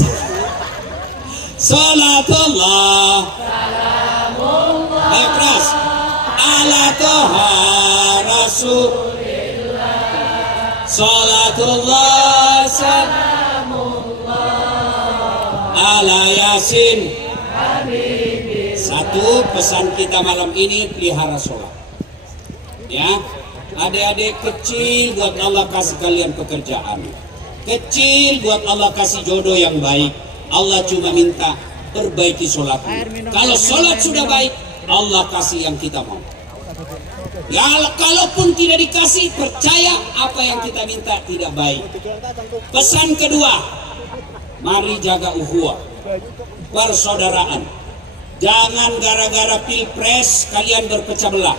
Salatullah, salamullah, ayo keras, ala toha rasulillah. Salatullah, salamullah, ala yasin. Satu pesan kita malam ini, pelihara sholat. Ya, adik-adik kecil buat Allah kasih kalian pekerjaan. Kecil buat Allah kasih jodoh yang baik. Allah cuma minta perbaiki sholat. Kalau sholat sudah baik, Allah kasih yang kita mau. Ya, kalaupun tidak dikasih, percaya apa yang kita minta tidak baik. Pesan kedua, mari jaga ukhuwah, persaudaraan. Jangan gara-gara pilpres kalian berpecah belah.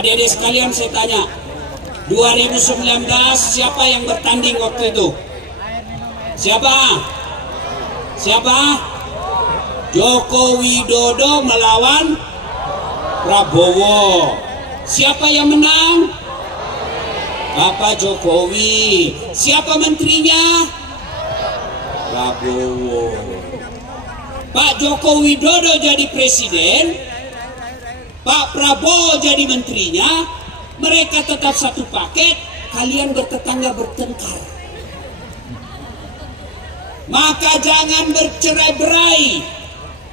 Adik-adik sekalian, saya tanya, 2019 siapa yang bertanding waktu itu? Siapa? Joko Widodo melawan Prabowo. Siapa yang menang? Bapak Jokowi. Siapa menterinya? Prabowo. Pak Joko Widodo jadi presiden, Pak Prabowo jadi menterinya, mereka tetap satu paket, kalian bertetangga bertengkar. Maka jangan bercerai-berai.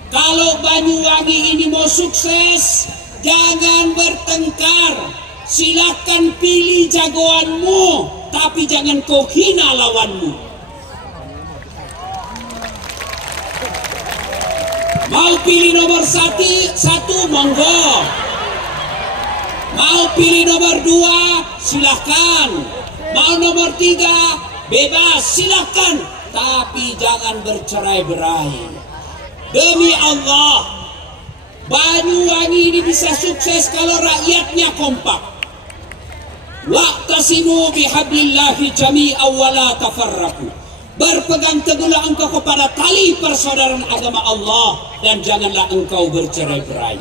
Kalau Banyuwangi ini mau sukses, jangan bertengkar. Silakan pilih jagoanmu, tapi jangan kau hina lawanmu. Mau pilih nomor satu monggo. Mau pilih nomor 2 silahkan. Mau nomor 3 bebas silahkan. Tapi jangan bercerai-berai. Demi Allah, Banyuwangi ini bisa sukses kalau rakyatnya kompak. Wa'tasimu bihablillahi jami'an wa la tafarraqu. Berpegang teguhlah engkau kepada tali persaudaraan agama Allah dan janganlah engkau bercerai-berai.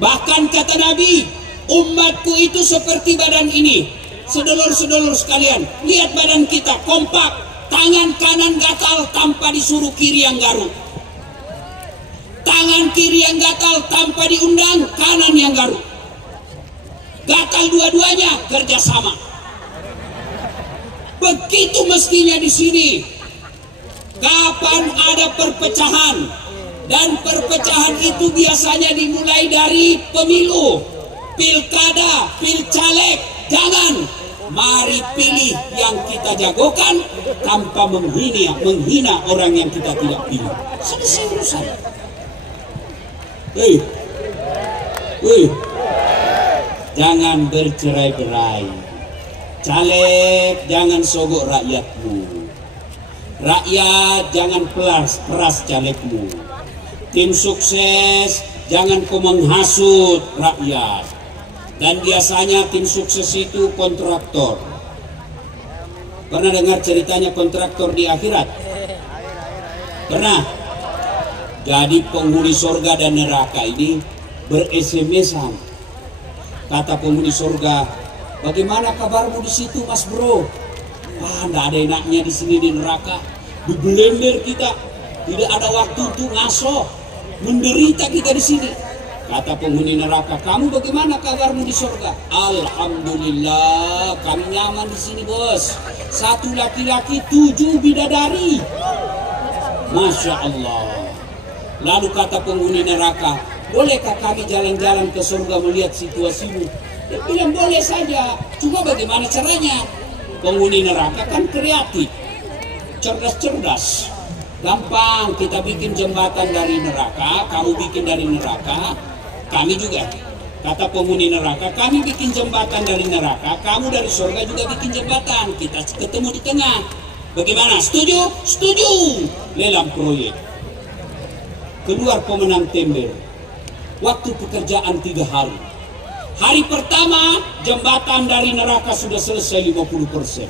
Bahkan kata Nabi, umatku itu seperti badan ini. Sedulur-sedulur sekalian, lihat badan kita kompak, tangan kanan gatal tanpa disuruh kiri yang garuk. Tangan kiri yang gatal tanpa diundang kanan yang garuk. Gatal dua-duanya kerjasama. Begitu mestinya di sini. Kapan ada perpecahan, dan perpecahan itu biasanya dimulai dari pemilu, pilkada, pilcaleg. Jangan, mari pilih yang kita jagokan tanpa menghina orang yang kita tidak pilih. Selesai urusan. Jangan bercerai-berai. Caleg jangan sogok rakyatmu. Rakyat jangan peras calegmu. Tim sukses jangan kau menghasut rakyat. Dan biasanya tim sukses itu kontraktor. Pernah dengar ceritanya kontraktor di akhirat? Pernah? Jadi penghuni surga dan neraka ini ber-SMS-an. Kata penghuni surga, bagaimana kabarmu di situ, Mas Bro? Wah, enggak ada enaknya di sini di neraka. Dibelender kita, tidak ada waktu untuk ngaso, menderita kita di sini. Kata penghuni neraka, kamu bagaimana kabarmu di surga? Alhamdulillah, kami nyaman di sini, Bos. 1 laki-laki, 7 bidadari. Masya Allah. Lalu kata penghuni neraka, bolehkah kami jalan-jalan ke surga melihat situasimu? Dia bilang boleh saja, cuma bagaimana caranya? Penghuni neraka kan kreatif, cerdas-cerdas. Gampang, kita bikin jembatan dari neraka, kamu bikin dari neraka, kami juga. Kata penghuni neraka, kami bikin jembatan dari neraka, kamu dari surga juga bikin jembatan. Kita ketemu di tengah. Bagaimana? Setuju? Setuju. Lelang proyek. Keluar pemenang tender. Waktu pekerjaan 3 hari. Hari pertama jembatan dari neraka sudah selesai 50%.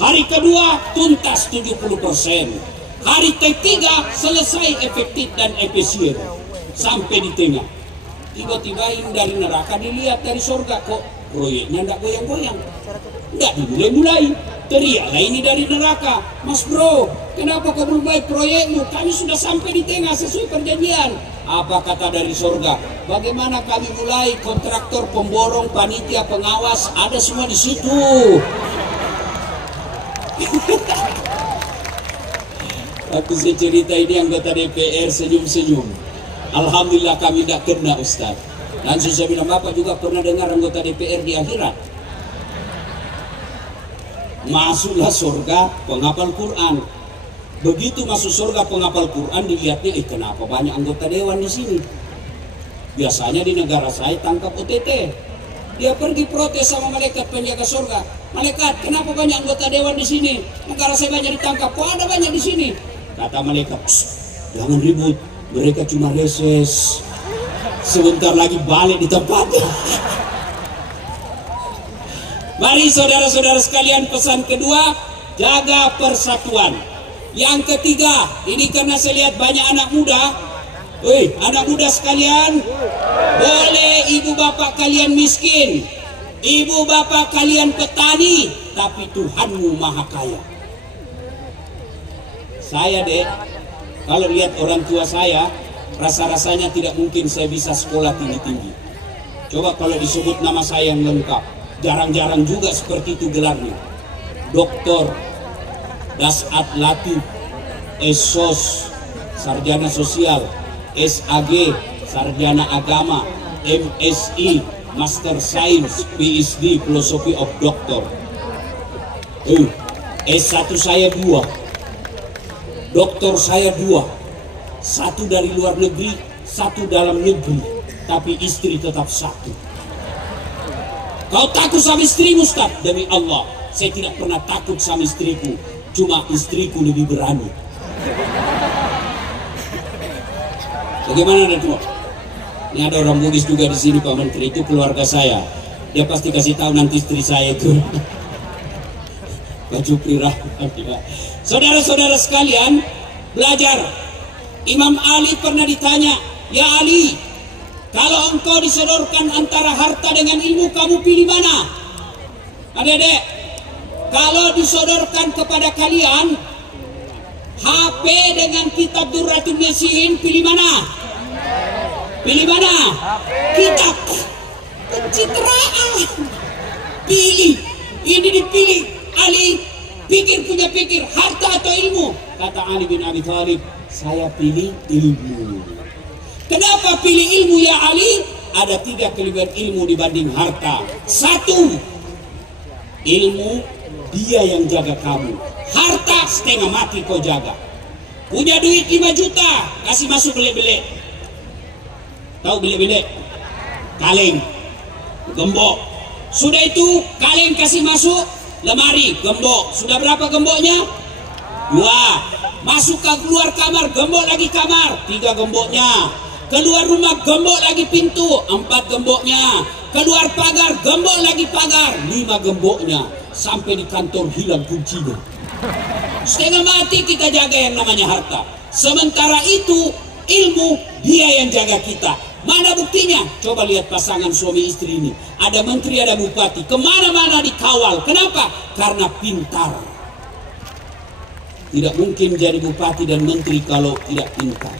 Hari kedua tuntas 70%. Hari ketiga selesai efektif dan efisien sampai di tengah. Tiba-tiba yang dari neraka dilihat dari surga, kok proyeknya enggak goyang-goyang, enggak dimulai-mulai. Teriaklah ini dari neraka, Mas Bro, kenapa kau belum mulai proyekmu? Kami sudah sampai di tengah sesuai perjanjian. Apa kata dari surga? Bagaimana kami mulai? Kontraktor, pemborong, panitia, pengawas, ada semua di situ. Aku saya cerita ini anggota DPR senyum-senyum. Alhamdulillah kami tidak kena, Ustaz. Langsung saya bilang, Bapak juga pernah dengar anggota DPR di akhirat? Masuklah surga penghafal Quran. Begitu masuk surga penghafal Quran, dilihatnya, kenapa banyak anggota dewan di sini? Biasanya di negara saya tangkap OTT. Dia pergi protes sama malaikat penjaga surga. Malaikat, kenapa banyak anggota dewan di sini? Negara saya banyak ditangkap. Kok ada banyak di sini? Kata malaikat, jangan ribut. Mereka cuma reses. Sebentar lagi balik di tempatnya. Mari saudara-saudara sekalian, pesan kedua, jaga persatuan. Yang ketiga, ini karena saya lihat banyak anak muda. Anak muda sekalian, boleh ibu bapak kalian miskin, ibu bapak kalian petani, tapi Tuhanmu maha kaya. Saya kalau lihat orang tua saya, rasa-rasanya tidak mungkin saya bisa sekolah tinggi-tinggi. Coba kalau disebut nama saya yang lengkap, jarang-jarang juga seperti itu gelarnya. Doktor Dasat Latif, SOS, Sarjana Sosial, SAG, Sarjana Agama, MSI, Master Science, PhD, Philosophy of Doctor. S1 saya 2, doktor saya 2, Satu dari luar negeri, satu dalam negeri, tapi istri tetap satu. Kau takut sama istrimu, Ustaz? Demi Allah, saya tidak pernah takut sama istriku, cuma istriku lebih berani. Bagaimana Datuk? Ini ada orang Bugis juga di sini, Pak Menteri, itu keluarga saya. Dia pasti kasih tahu nanti istri saya itu. Baju pirah. Saudara-saudara sekalian, belajar. Imam Ali pernah ditanya, "Ya Ali, kalau engkau disodorkan antara harta dengan ilmu, kamu pilih mana?" Adik-adik, kalau disodorkan kepada kalian HP dengan kitab Durratun Nasihin, pilih mana? Pilih mana? Kitab. Pencitraan. Pilih. Ini dipilih. Ali, punya pikir, harta atau ilmu? Kata Ali bin Abi Thalib, saya pilih ilmu. Kenapa pilih ilmu ya Ali? Ada 3 kelebihan ilmu dibanding harta. 1, ilmu dia yang jaga kamu. Harta setengah mati kau jaga. Punya duit 5 juta, kasih masuk belik-belik. Tahu belik-belik? Kaleng, gembok. Sudah itu kaleng kasih masuk lemari, gembok. Sudah berapa gemboknya? 2. Masuk ke keluar kamar, gembok lagi kamar, 3 gemboknya. Keluar rumah, gembok lagi pintu, 4 gemboknya. Keluar pagar, gembok lagi pagar, 5 gemboknya. Sampai di kantor hilang kuncinya. Setengah mati kita jaga yang namanya harta. Sementara itu ilmu dia yang jaga kita. Mana buktinya? Coba lihat pasangan suami istri ini. Ada menteri, ada bupati. Kemana-mana dikawal. Kenapa? Karena pintar. Tidak mungkin jadi bupati dan menteri kalau tidak pintar.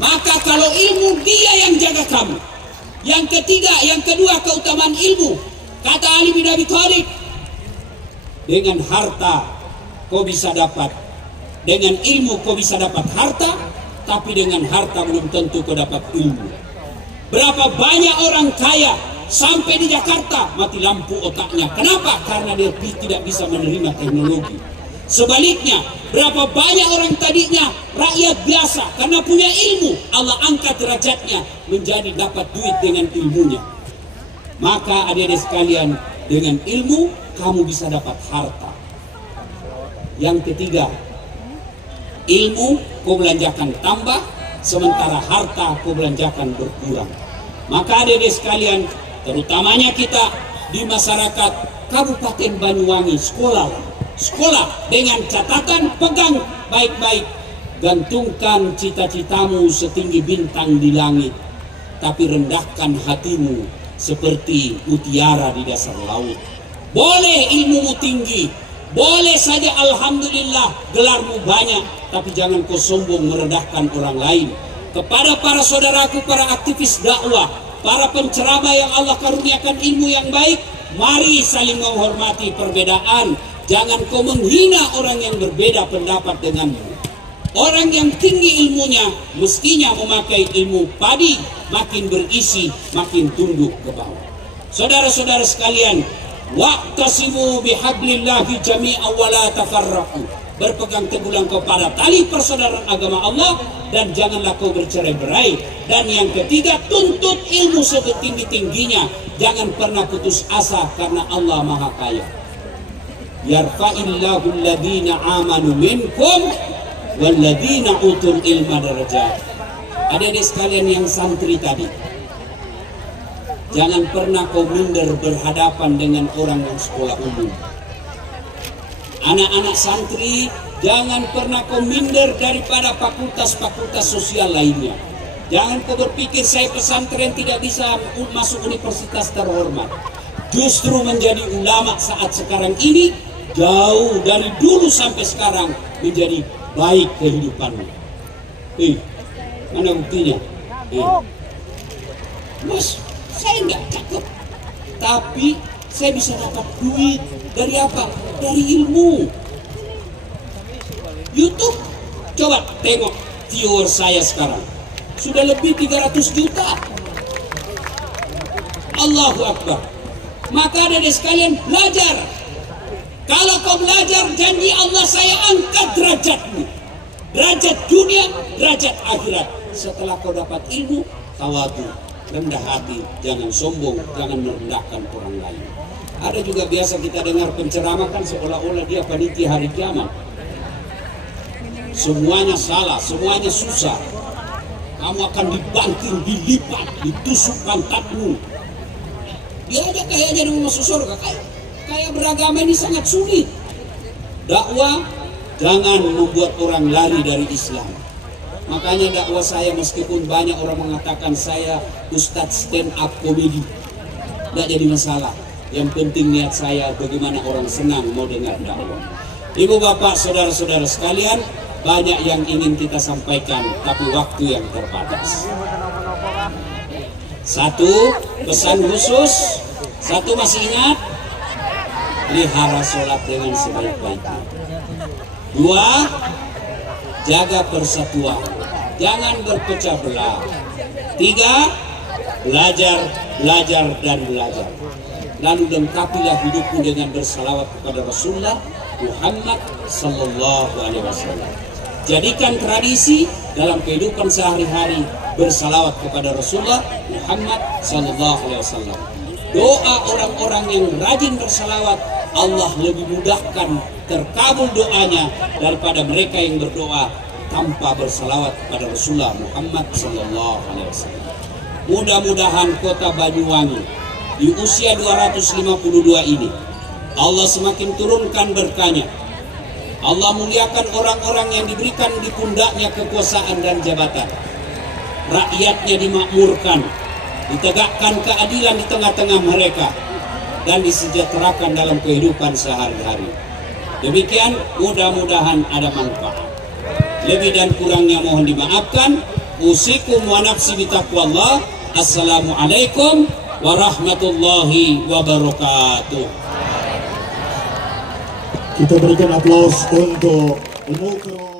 Maka kalau ilmu, dia yang jaga kamu. Yang ketiga, yang kedua, keutamaan ilmu. Kata Ali bin Abi Thalib, dengan harta kau bisa dapat, dengan ilmu kau bisa dapat harta, tapi dengan harta belum tentu kau dapat ilmu. Berapa banyak orang kaya sampai di Jakarta mati lampu otaknya. Kenapa? Karena dia tidak bisa menerima teknologi. Sebaliknya, berapa banyak orang tadinya rakyat biasa karena punya ilmu, Allah angkat derajatnya menjadi dapat duit dengan ilmunya. Maka adik-adik sekalian, dengan ilmu kamu bisa dapat harta. Yang ketiga, ilmu kau belanjakan tambah, sementara harta kau belanjakan berkurang. Maka adik-adik sekalian, terutamanya kita di masyarakat Kabupaten Banyuwangi, sekolah dengan catatan, pegang baik-baik, gantungkan cita-citamu setinggi bintang di langit, tapi rendahkan hatimu seperti mutiara di dasar laut. Boleh ilmumu tinggi, boleh saja alhamdulillah gelarmu banyak, tapi jangan kau sombong merendahkan orang lain. Kepada para saudaraku, para aktivis dakwah, para penceramah yang Allah karuniakan ilmu yang baik, mari saling menghormati perbedaan. Jangan kau menghina orang yang berbeda pendapat denganmu. Orang yang tinggi ilmunya mestinya memakai ilmu padi, makin berisi, makin tunduk ke bawah. Saudara-saudara sekalian, wa'tasimu bihablillahi jami'an wa la tafarraqu. Berpegang teguhlah kepada tali persaudaraan agama Allah dan janganlah kau bercerai-berai. Dan yang ketiga, tuntut ilmu setinggi-tingginya. Jangan pernah putus asa karena Allah Maha Kaya. Yarfa'illahu alladhina amanu minkum walladhina utul ilma darajat. Adik-adik sekalian yang santri tadi, jangan pernah kau minder berhadapan dengan orang yang sekolah umum. Anak-anak santri, jangan pernah kau minder daripada fakultas-fakultas sosial lainnya. Jangan kau berpikir saya pesantren tidak bisa masuk universitas terhormat. Justru menjadi ulama saat sekarang ini, jauh dari dulu sampai sekarang menjadi baik kehidupanmu. Mana buktinya? Mas, saya nggak cakep, tapi saya bisa dapat duit. Dari apa? Dari ilmu. YouTube, coba tengok viewer saya sekarang. Sudah lebih 300 juta. Allahu Akbar. Maka adik-adik sekalian, belajar. Kalau kau belajar, janji Allah saya angkat derajatmu. derajat dunia, derajat akhirat. Setelah kau dapat ilmu, tawadu, rendah hati, jangan sombong, jangan merendahkan orang lain. Ada juga biasa kita dengar penceramah kan seolah-olah dia panitia hari kiamat. Semuanya salah, semuanya susah. Kamu akan dibanting, dilipat, ditusuk pantatmu. Dia aja kayaknya mau masuk surga. Kayak beragama ini sangat sulit. Dakwah jangan membuat orang lari dari Islam. Makanya dakwah saya meskipun banyak orang mengatakan saya Ustadz stand up komedi, tidak jadi masalah. Yang penting niat saya bagaimana orang senang mau dengar dakwah. Ibu bapak saudara-saudara sekalian, banyak yang ingin kita sampaikan tapi waktu yang terbatas. Satu, pesan khusus. Satu, masih ingat, pelihara sholat dengan sebaik-baiknya. Dua, jaga persatuan, jangan berpecah belah. Tiga, belajar dan belajar. Lalu lengkapilah hidupmu dengan bersalawat kepada Rasulullah Muhammad Sallallahu Alaihi Wasallam. Jadikan tradisi dalam kehidupan sehari-hari bersalawat kepada Rasulullah Muhammad Sallallahu Alaihi Wasallam. Doa orang-orang yang rajin bersalawat, Allah lebih mudahkan terkabul doanya daripada mereka yang berdoa tanpa bersalawat kepada Rasulullah Muhammad Sallallahu Alaihi Wasallam. Mudah-mudahan kota Banyuwangi di usia 252 ini Allah semakin turunkan berkahnya. Allah muliakan orang-orang yang diberikan di pundaknya kekuasaan dan jabatan. Rakyatnya dimakmurkan, ditegakkan keadilan di tengah-tengah mereka, dan disejahterakan dalam kehidupan sehari-hari. Demikian, mudah-mudahan ada manfaat. Lebih dan kurangnya mohon dimaafkan. Usikum wa nafsi bitaqwallah. Assalamualaikum warahmatullahi wabarakatuh. Kita berikan aplaus untuk Mukro.